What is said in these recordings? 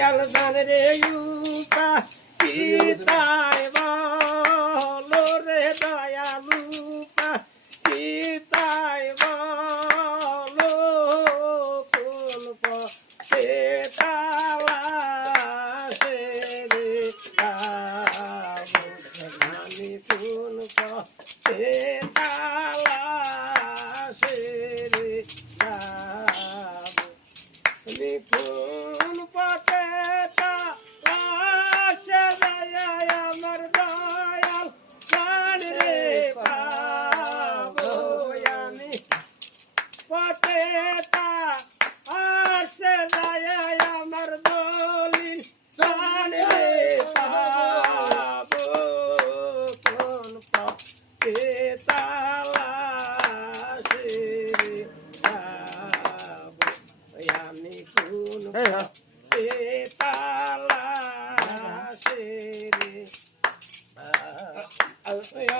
দয়াল দান রে উপা পিতায় বলো রে দয়াল উপা পিতায় বলো কোন পথে তালাশে রে আমি কোন পথে তালাশে রে আমি কোন পথে তালাশে আমার দয়াল প্রাণ রে পাবো আমি পথে তালাশে আমার দলিল প্রাণ রে পাবো কোন পথে তালাশে রে পাবো আমি কোন পথে তালাশে রে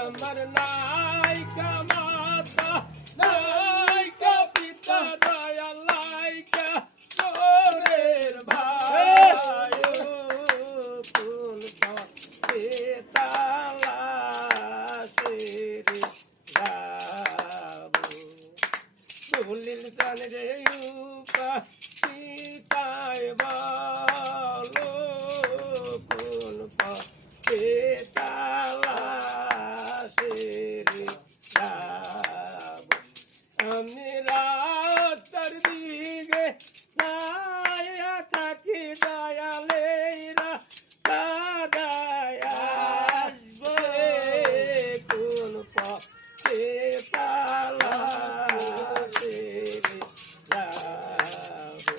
আমার নায়িকা মাতা নায়িকা পিতা দয়াল নায়িকা তোরের ভাই কোন পথে তালাশে রে যাবো দলিল জান রে উপা পিতায় বলো কোন পথে তালাশে রে যাবো আমি রাতের দিকে ছায়া থাকি দয়ালেরা দাদায়া কোন পথে তালাশে রে যাবো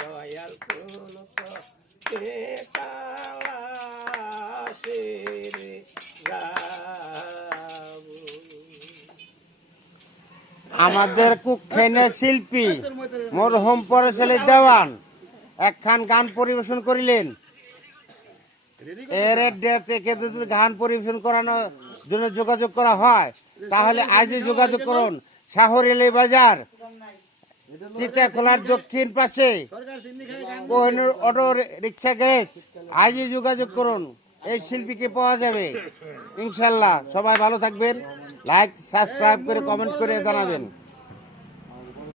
দয়াল কোন পথে তালাশে রে যাবো। আমাদের কুখ্যানের শিল্পী মরহুম পরেশালী দেওয়ান একখান গান পরিবেশন করিলেন। এর থেকে যদি গান পরিবেশন করানোর জন্য যোগাযোগ করা হয় তাহলে আজই যোগাযোগ করুন। শাহরেলি বাজার চিতাখোলার দক্ষিণ পাশে কোহিনুর অটো রিক্সা গ্যারেজ। আজই যোগাযোগ করুন, এই শিল্পীকে পাওয়া যাবে ইনশাল্লাহ। সবাই ভালো থাকবেন, লাইক সাবস্ক্রাইব করে কমেন্ট করে জানাবেন।